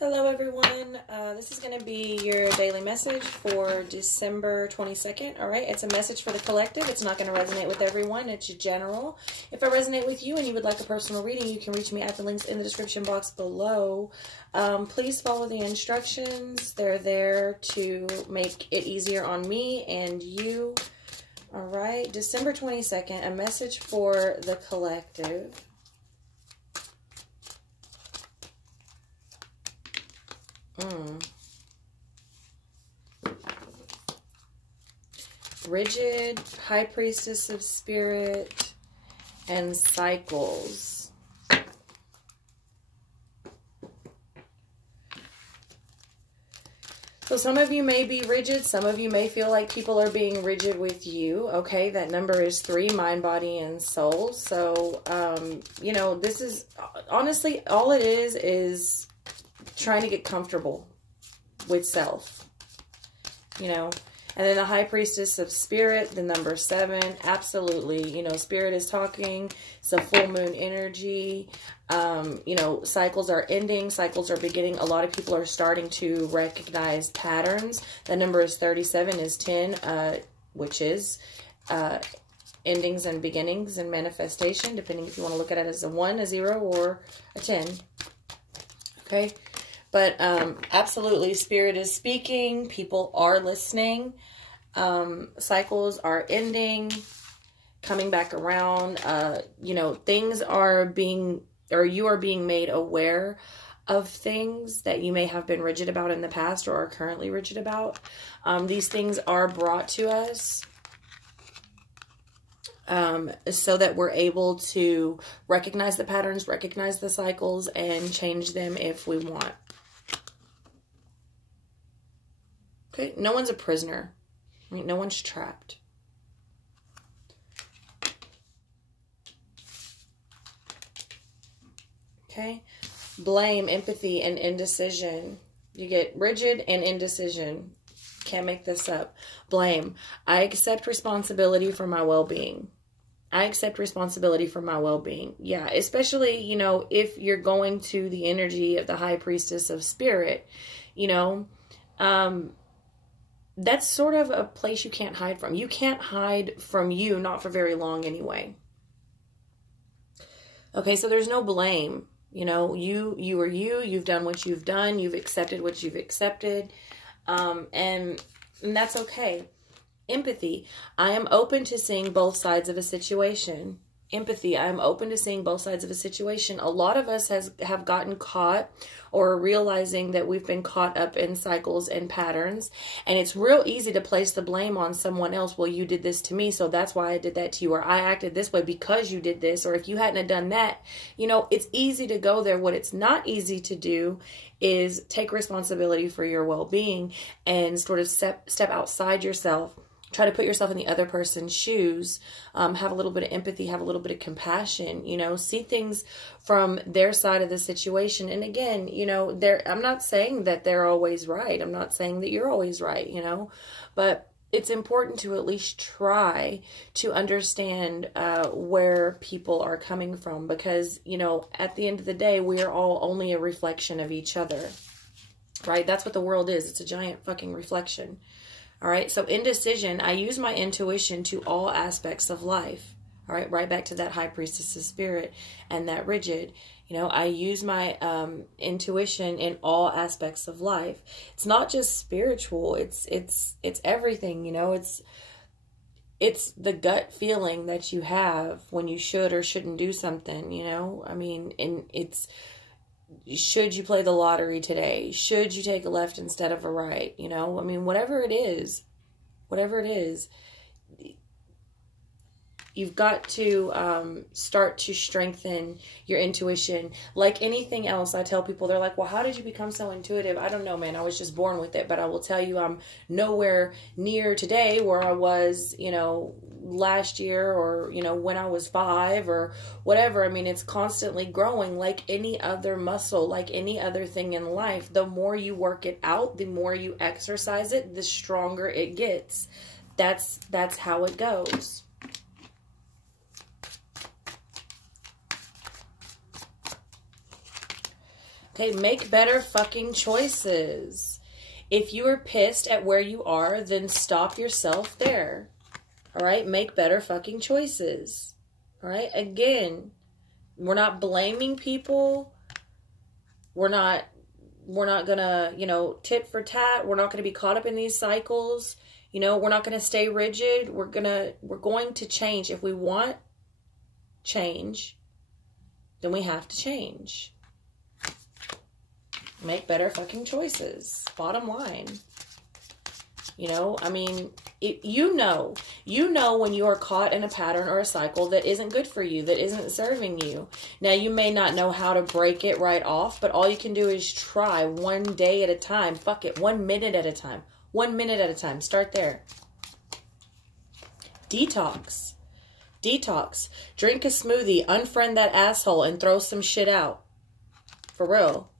Hello everyone, this is going to be your daily message for December 22nd, alright? It's a message for the collective. It's not going to resonate with everyone. It's general. If I resonate with you and you would like a personal reading, you can reach me at the links in the description box below. Please follow the instructions. They're there to make it easier on me and you. Alright, December 22nd, a message for the collective. Rigid, High Priestess of Spirit, and cycles. So some of you may be rigid. Some of you may feel like people are being rigid with you. Okay, that number is 3, mind, body, and soul. So, you know, this is, honestly, all it is trying to get comfortable with self, you know. And then the High Priestess of Spirit, the number 7, absolutely, you know, Spirit is talking. It's a full moon energy. You know, cycles are ending, cycles are beginning. A lot of people are starting to recognize patterns. The number is 37, is 10, which is endings and beginnings and manifestation, depending if you want to look at it as a 1, a 0, or a 10. Okay. But absolutely, Spirit is speaking. People are listening. Cycles are ending, coming back around. You know, things are being, or you are being made aware of things that you may have been rigid about in the past or are currently rigid about. These things are brought to us so that we're able to recognize the patterns, recognize the cycles, and change them if we want. Okay, no one's a prisoner. I mean, no one's trapped. Okay, blame, empathy, and indecision. You get rigid and indecision. Can't make this up. Blame. I accept responsibility for my well-being. I accept responsibility for my well-being. Yeah, especially, you know, if you're going to the energy of the High Priestess of Spirit, you know, that's sort of a place you can't hide from. You can't hide from you, not for very long anyway. Okay, so there's no blame. You know, you are you. You've done what you've done. You've accepted what you've accepted. And that's okay. Empathy. I am open to seeing both sides of a situation. Empathy. I am open to seeing both sides of a situation. A lot of us have gotten caught or realizing that we've been caught up in cycles and patterns. And it's real easy to place the blame on someone else. Well, you did this to me, so that's why I did that to you. Or I acted this way because you did this. Or if you hadn't have done that, you know, it's easy to go there. What it's not easy to do is take responsibility for your well-being and sort of step outside yourself. Try to put yourself in the other person's shoes, have a little bit of empathy, have a little bit of compassion, you know, see things from their side of the situation. And again, you know, I'm not saying that they're always right. I'm not saying that you're always right, you know, but it's important to at least try to understand where people are coming from, because, you know, at the end of the day, we are all only a reflection of each other, right? That's what the world is. It's a giant fucking reflection. All right, so indecision, I use my intuition to all aspects of life. All right, right back to that High Priestess of Spirit and that rigid. You know, I use my intuition in all aspects of life. It's not just spiritual. It's everything. You know, it's the gut feeling that you have when you should or shouldn't do something. You know, I mean, and it's. Should you play the lottery today? Should you take a left instead of a right? You know, I mean, whatever it is, you've got to start to strengthen your intuition. Like anything else, I tell people, they're like, well, how did you become so intuitive? I don't know, man. I was just born with it. But I will tell you, I'm nowhere near today where I was, you know, last year, or, you know, when I was 5 or whatever. I mean, it's constantly growing like any other muscle, like any other thing in life. The more you work it out, the more you exercise it, the stronger it gets. That's how it goes. Okay, make better fucking choices. If you are pissed at where you are, then stop yourself there. All right, make better fucking choices. All right, again, we're not blaming people. We're not gonna, you know, tit for tat. We're not gonna be caught up in these cycles. You know, we're not gonna stay rigid. We're going to change. If we want change, then we have to change. Make better fucking choices. Bottom line. You know, I mean, you know when you are caught in a pattern or a cycle that isn't good for you, that isn't serving you. Now, you may not know how to break it right off, but all you can do is try one day at a time. Fuck it, 1 minute at a time. 1 minute at a time. Start there. Detox. Detox. Drink a smoothie, unfriend that asshole, and throw some shit out. For real.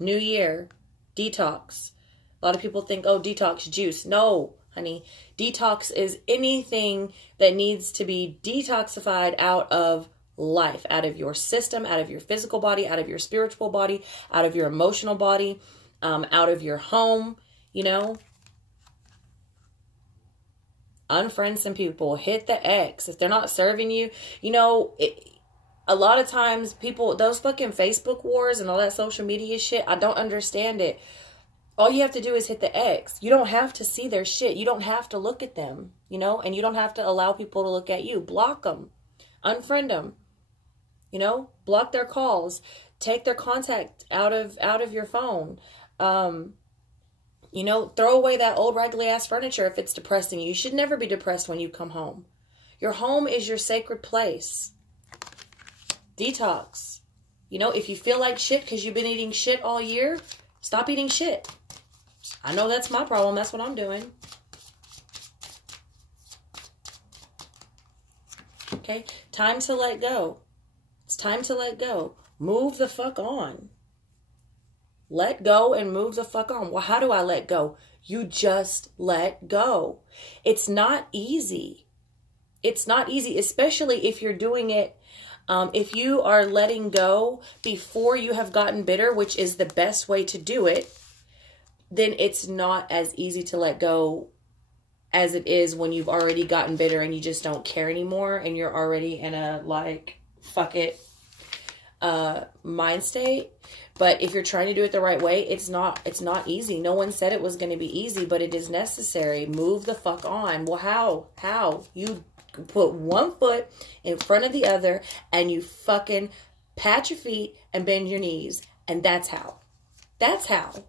New year. Detox. A lot of people think, oh, detox juice. No, honey. Detox is anything that needs to be detoxified out of life, out of your system, out of your physical body, out of your spiritual body, out of your emotional body, out of your home, you know. Unfriend some people. Hit the X. If they're not serving you, you know, a lot of times people, those fucking Facebook wars and all that social media shit, I don't understand it. All you have to do is hit the X. You don't have to see their shit. You don't have to look at them, you know, and you don't have to allow people to look at you. Block them. Unfriend them. You know, block their calls. Take their contact out of your phone. You know, throw away that old raggedy ass furniture if it's depressing you. You should never be depressed when you come home. Your home is your sacred place. Detox. You know, if you feel like shit because you've been eating shit all year, stop eating shit. I know that's my problem. That's what I'm doing. Okay? Time to let go. It's time to let go. Move the fuck on. Let go and move the fuck on. Well, how do I let go? You just let go. It's not easy. It's not easy, especially if you're doing it. If you are letting go before you have gotten bitter, which is the best way to do it, then it's not as easy to let go as it is when you've already gotten bitter and you just don't care anymore and you're already in a, like, fuck it mind state. But if you're trying to do it the right way, it's not easy. No one said it was going to be easy, but it is necessary. Move the fuck on. Well, how? You put one foot in front of the other and you fucking pat your feet and bend your knees. And that's how. That's how.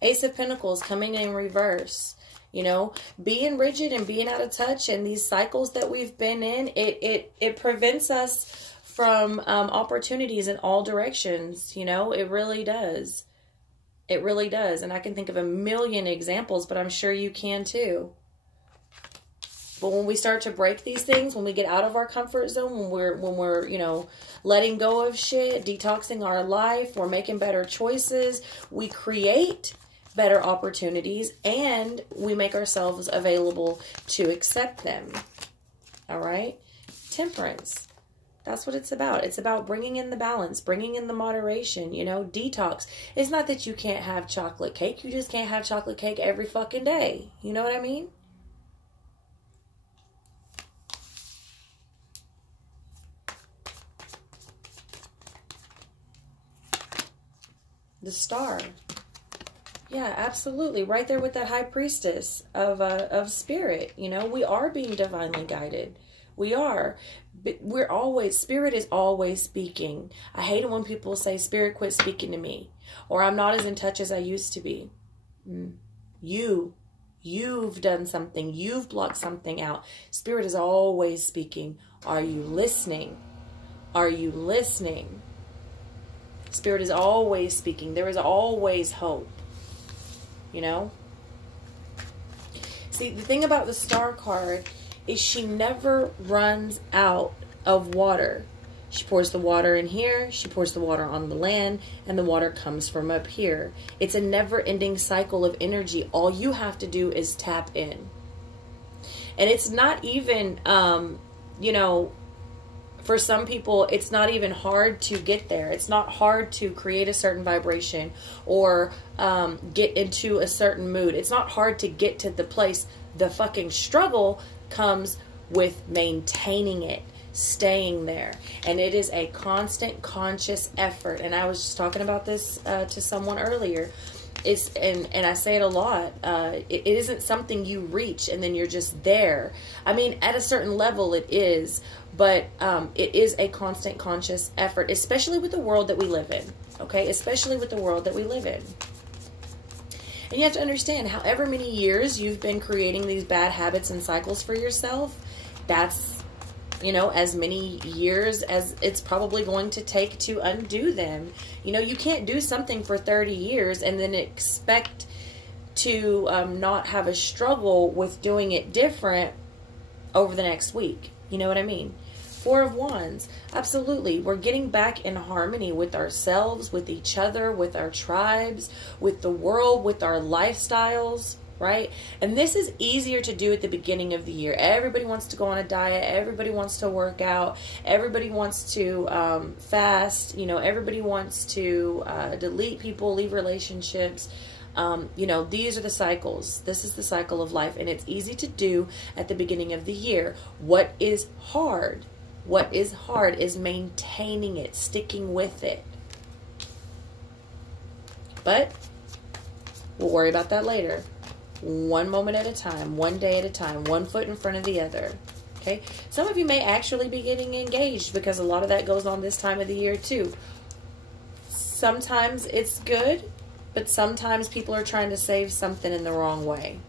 Ace of Pentacles coming in reverse. You know, being rigid and being out of touch and these cycles that we've been in, it prevents us from opportunities in all directions. You know, it really does. It really does. And I can think of a million examples, but I'm sure you can too. But when we start to break these things, when we get out of our comfort zone, when we're, you know, letting go of shit, detoxing our life, we're making better choices, we create better opportunities, and we make ourselves available to accept them. All right? Temperance. That's what it's about. It's about bringing in the balance, bringing in the moderation, you know, detox. It's not that you can't have chocolate cake. You just can't have chocolate cake every fucking day. You know what I mean? The Star. Yeah, absolutely. Right there with that High Priestess of spirit. You know, we are being divinely guided. We are. But Spirit is always speaking. I hate it when people say, Spirit, quit speaking to me. Or I'm not as in touch as I used to be. You've done something. You've blocked something out. Spirit is always speaking. Are you listening? Are you listening? Spirit is always speaking. There is always hope. You know? See, the thing about the Star card is she never runs out of water. She pours the water in here, she pours the water on the land, and the water comes from up here. It's a never-ending cycle of energy. All you have to do is tap in. And it's not even, you know, for some people, it's not even hard to get there. It's not hard to create a certain vibration or get into a certain mood. It's not hard to get to the place. The fucking struggle comes with maintaining it, staying there. And it is a constant conscious effort. And I was just talking about this to someone earlier. It's and I say it a lot. It isn't something you reach and then you're just there. I mean, at a certain level it is, but it is a constant conscious effort, especially with the world that we live in. Okay, especially with the world that we live in. And you have to understand, however many years you've been creating these bad habits and cycles for yourself, that's, you know, as many years as it's probably going to take to undo them. You know, you can't do something for 30 years and then expect to not have a struggle with doing it different over the next week. You know what I mean? Four of Wands. Absolutely. We're getting back in harmony with ourselves, with each other, with our tribes, with the world, with our lifestyles. Right? And this is easier to do at the beginning of the year. Everybody wants to go on a diet. Everybody wants to work out. Everybody wants to fast. You know, everybody wants to delete people, leave relationships. You know, these are the cycles. This is the cycle of life. And it's easy to do at the beginning of the year. What is hard? What is hard is maintaining it, sticking with it. But we'll worry about that later. One moment at a time, one day at a time, one foot in front of the other. Okay? Some of you may actually be getting engaged because a lot of that goes on this time of the year too. Sometimes it's good, but sometimes people are trying to save something in the wrong way.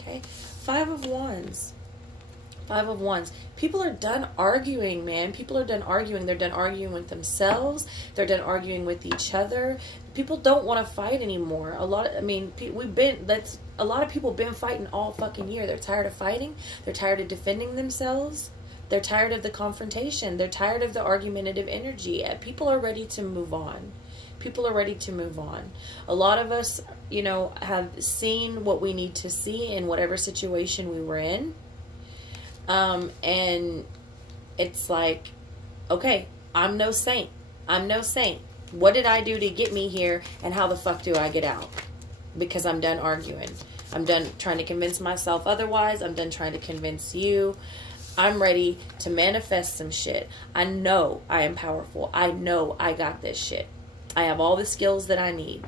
Okay? Five of Wands. Five of Wands. People are done arguing, man. People are done arguing. They're done arguing with themselves. They're done arguing with each other. People don't want to fight anymore. A lot of people been fighting all fucking year. They're tired of fighting. They're tired of defending themselves. They're tired of the confrontation. They're tired of the argumentative energy. People are ready to move on. People are ready to move on. A lot of us, you know, have seen what we need to see in whatever situation we were in. And it's like, okay, I'm no saint. I'm no saint. What did I do to get me here? And how the fuck do I get out? Because I'm done arguing. I'm done trying to convince myself otherwise. I'm done trying to convince you. I'm ready to manifest some shit. I know I am powerful. I know I got this shit. I have all the skills that I need.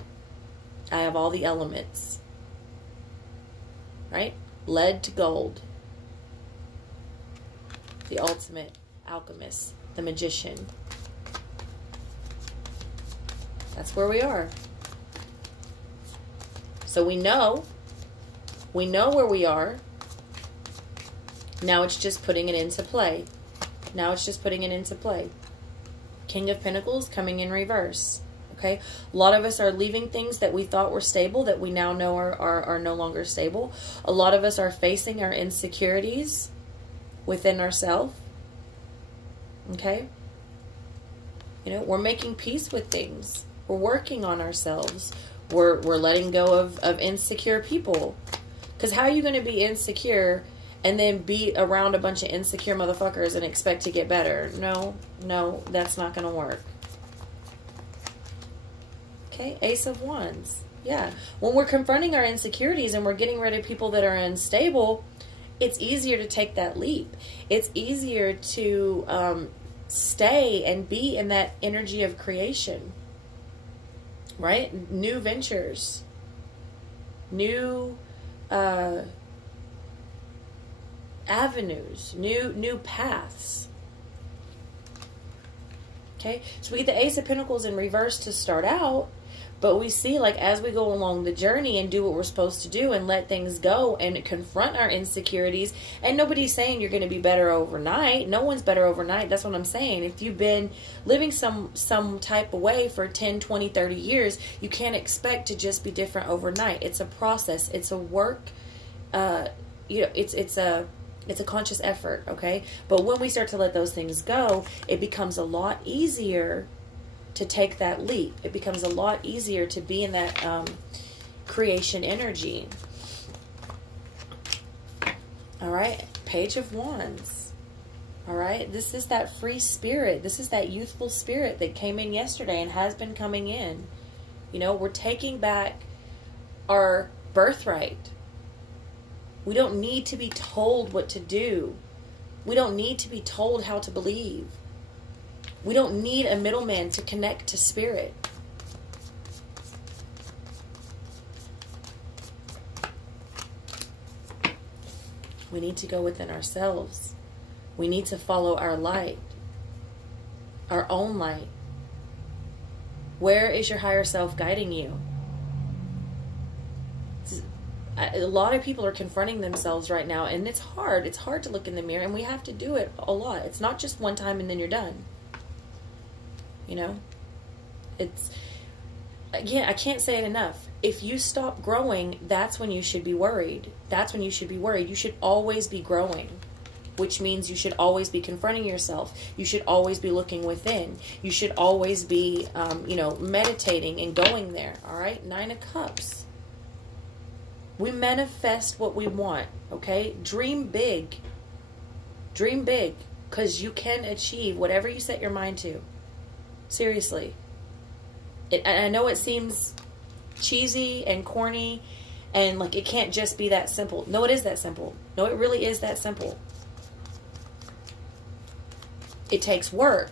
I have all the elements. Right? Lead to gold. The ultimate alchemist, the magician. That's where we are. So we know where we are. Now it's just putting it into play. Now it's just putting it into play. King of Pentacles coming in reverse. Okay, a lot of us are leaving things that we thought were stable that we now know are no longer stable. A lot of us are facing our insecurities within ourselves. Okay? You know, we're making peace with things. We're working on ourselves. We're letting go of insecure people. Because how are you going to be insecure and then be around a bunch of insecure motherfuckers and expect to get better? No, that's not going to work. Okay, Ace of Wands. Yeah, when we're confronting our insecurities and we're getting rid of people that are unstable, it's easier to take that leap. It's easier to stay and be in that energy of creation. Right? New ventures. New avenues. New paths. Okay? So we get the Ace of Pentacles in reverse to start out. But we see, like, as we go along the journey and do what we're supposed to do and let things go and confront our insecurities, and nobody's saying you're going to be better overnight. No one's better overnight. That's what I'm saying. If you've been living some type of way for 10, 20, 30 years, you can't expect to just be different overnight. It's a process. It's a work. You know, it's a conscious effort, okay? But when we start to let those things go, it becomes a lot easier to take that leap. It becomes a lot easier to be in that creation energy. All right. Page of Wands. All right. This is that free spirit. This is that youthful spirit that came in yesterday and has been coming in. You know, we're taking back our birthright. We don't need to be told what to do. We don't need to be told how to believe. We don't need a middleman to connect to spirit. We need to go within ourselves. We need to follow our light, our own light. Where is your higher self guiding you? A lot of people are confronting themselves right now, and it's hard. It's hard to look in the mirror, and we have to do it a lot. It's not just one time and then you're done. You know? It's, again, I can't say it enough. If you stop growing, that's when you should be worried. That's when you should be worried. You should always be growing, which means you should always be confronting yourself. You should always be looking within. You should always be, you know, meditating and going there. All right? 9 of Cups. We manifest what we want, okay? Dream big. Dream big, because you can achieve whatever you set your mind to. Seriously. I know it seems cheesy and corny and like it can't just be that simple. No, it is that simple. No, it really is that simple. It takes work,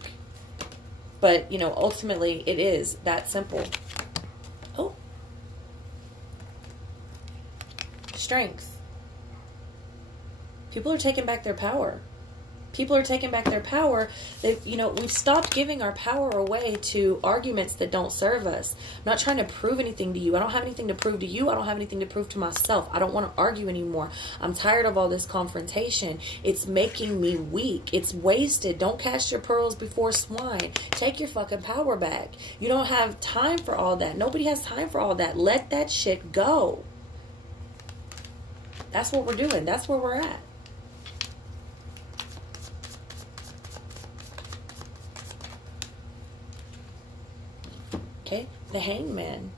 but, you know, ultimately it is that simple. Oh. Strength. People are taking back their power. People are taking back their power. You know, we've stopped giving our power away to arguments that don't serve us. I'm not trying to prove anything to you. I don't have anything to prove to you. I don't have anything to prove to myself. I don't want to argue anymore. I'm tired of all this confrontation. It's making me weak. It's wasted. Don't cast your pearls before swine. Take your fucking power back. You don't have time for all that. Nobody has time for all that. Let that shit go. That's what we're doing. That's where we're at. Okay, the Hangman.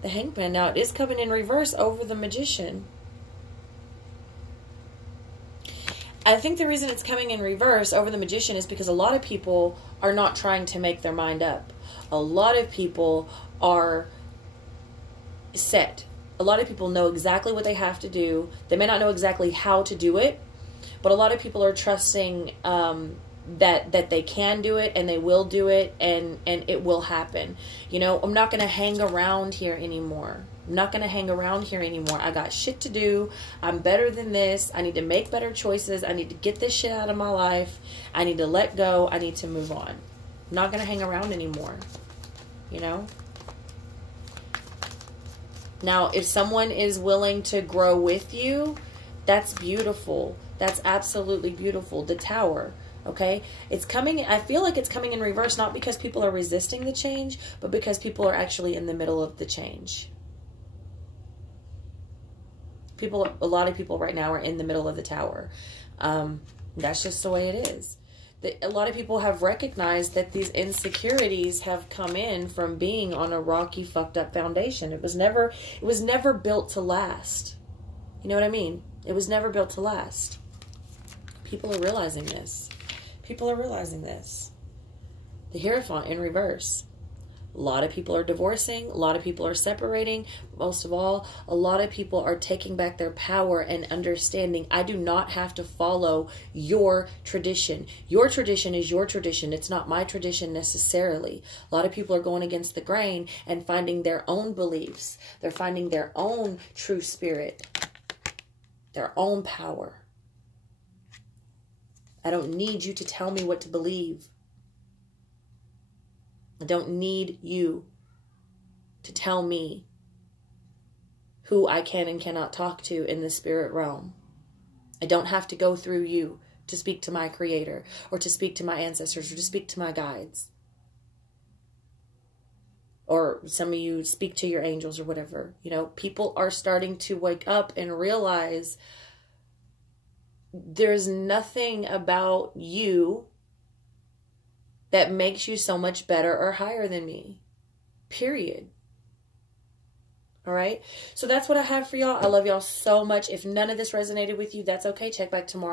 The Hangman. Now, it is coming in reverse over the Magician. I think the reason it's coming in reverse over the Magician is because a lot of people are not trying to make their mind up. A lot of people are set. A lot of people know exactly what they have to do. They may not know exactly how to do it, but a lot of people are trusting that they can do it and they will do it and it will happen. You know, I'm not going to hang around here anymore. I'm not going to hang around here anymore. I got shit to do. I'm better than this. I need to make better choices. I need to get this shit out of my life. I need to let go. I need to move on. I'm not going to hang around anymore. You know? Now, if someone is willing to grow with you, that's beautiful. That's absolutely beautiful. The Tower. Okay, it's coming. I feel like it's coming in reverse, not because people are resisting the change, but because people are actually in the middle of the change. A lot of people right now are in the middle of the Tower. That's just the way it is. A lot of people have recognized that these insecurities have come in from being on a rocky, fucked up foundation. It was never built to last. You know what I mean? It was never built to last. People are realizing this. People are realizing this. The Hierophant in reverse. A lot of people are divorcing. A lot of people are separating. Most of all, a lot of people are taking back their power and understanding, I do not have to follow your tradition. Your tradition is your tradition. It's not my tradition necessarily. A lot of people are going against the grain and finding their own beliefs. They're finding their own true spirit, their own power. I don't need you to tell me what to believe. I don't need you to tell me who I can and cannot talk to in the spirit realm. I don't have to go through you to speak to my Creator or to speak to my ancestors or to speak to my guides. Or some of you speak to your angels or whatever. You know, people are starting to wake up and realize there's nothing about you that makes you so much better or higher than me. Period. All right. So that's what I have for y'all. I love y'all so much. If none of this resonated with you, that's okay. Check back tomorrow.